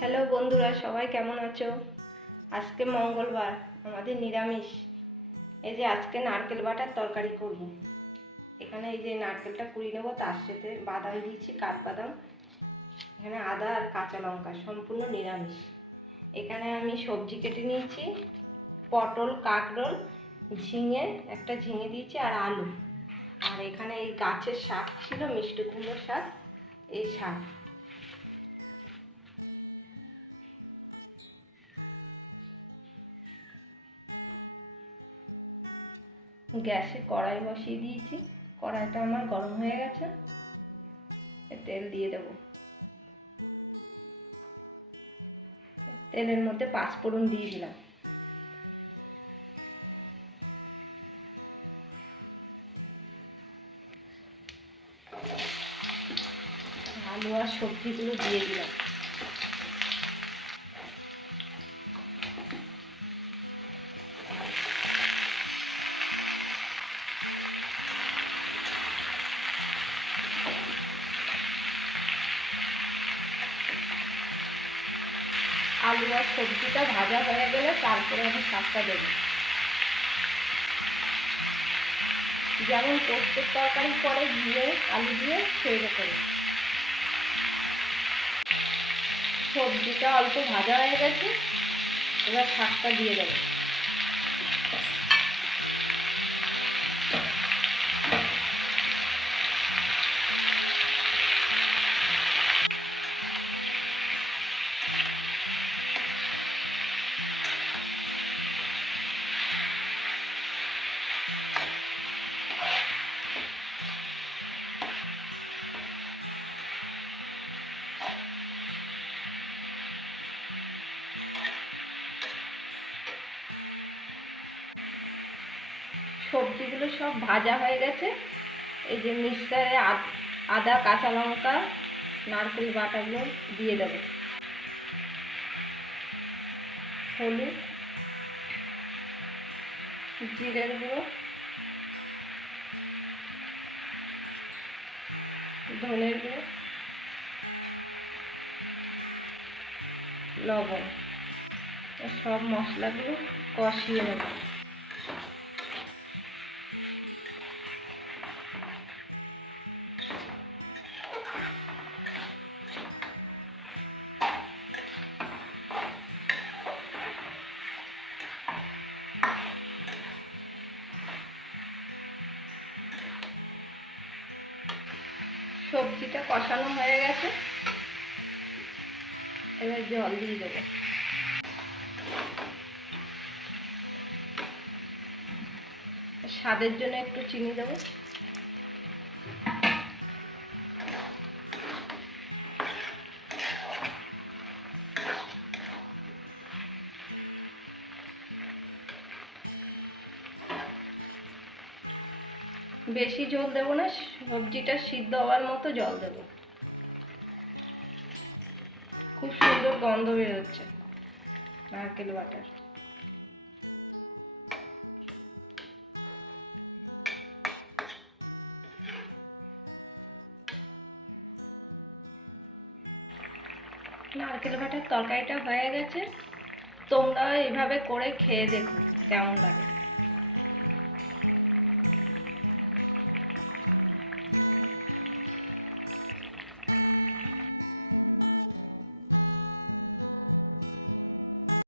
Hello বন্ধুরা, সবাই কেমন আছো? আজকে মঙ্গলবার, আমাদের নিরামিষ। এই যে আজকে নারকেল বাটার তরকারি করব। এখানে এই যে নারকেলটা কুড়িয়ে নেবো, তার সাথে বাদাম দিয়েছি, কাঠবাদাম, এখানে আদা আর কাঁচা লঙ্কা, সম্পূর্ণ নিরামিষ। এখানে আমি সবজি কেটে নিয়েছি, পটল, কাঁকরোল, ঝিঙে, একটা ঝিঙে দিয়েছি আর আলু। আর এখানে এই গাছের শাক ছিল, মিষ্টি কুমড়োর শাক, এই শাক। গ্যাসে কড়াই বসিয়ে দিয়েছি, কড়াইটা আমার গরম হয়ে গেছে, তেল দিয়ে দেব। তেলের মধ্যে পাঁচফোড়ন দিয়ে দিলাম, আলু আর সবজিগুলো দিয়ে দিলাম। আলু আর সবজিটা ভাজা হয়ে গেলে তারপরে আমি শাকটা দেবো। যেমন পোস্তের তরকারি করে দিয়ে আলু দিয়ে সেই রকম। সবজিটা অল্প ভাজা হয়ে গেছে, এবার শাকটা দিয়ে দেবো। সবজিগুলো সব ভাজা হয়ে গেছে, এই যে মিক্সারে আদা, কাঁচা লঙ্কা, নারকেল বাটাগুলো দিয়ে দেবো। হলুদ, জিরের গুঁড়ো, ধনের গুঁড়ো, লবণ, সব মশলাগুলো কষিয়ে নেব। সবজিটা কষানো হয়ে গেছে, এবার জল দিয়ে দেবো। স্বাদের জন্য একটু চিনি দেবো। বেশি ঝোল দেবো না, সবজিটা সিদ্ধ হওয়ার মতো জল দেবো। খুব সুন্দর গন্ধ বেরোচ্ছে নারকেল বাটার। নারকেল বাটার তরকারিটা হয়ে গেছে, তোমরা এইভাবে করে খেয়ে দেখো কেমন লাগে।